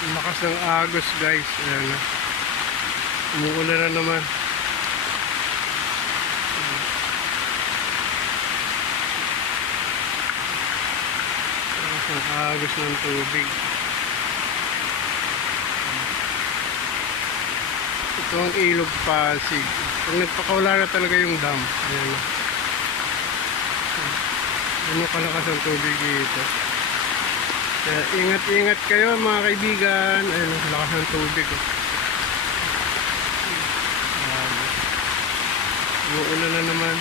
Lakas ng agos guys. Ayan na. Umuulan na naman. Lakas ng agos ng tubig. Ito ang ilog Pasig. Pag nagpakawala na talaga yung dam. Ayan na. Ano kalakas ang tubig dito. Kaya ingat-ingat kayo mga kaibigan. Ayun, lakas ng tubig. Oh. Grabe. Umuulan na naman.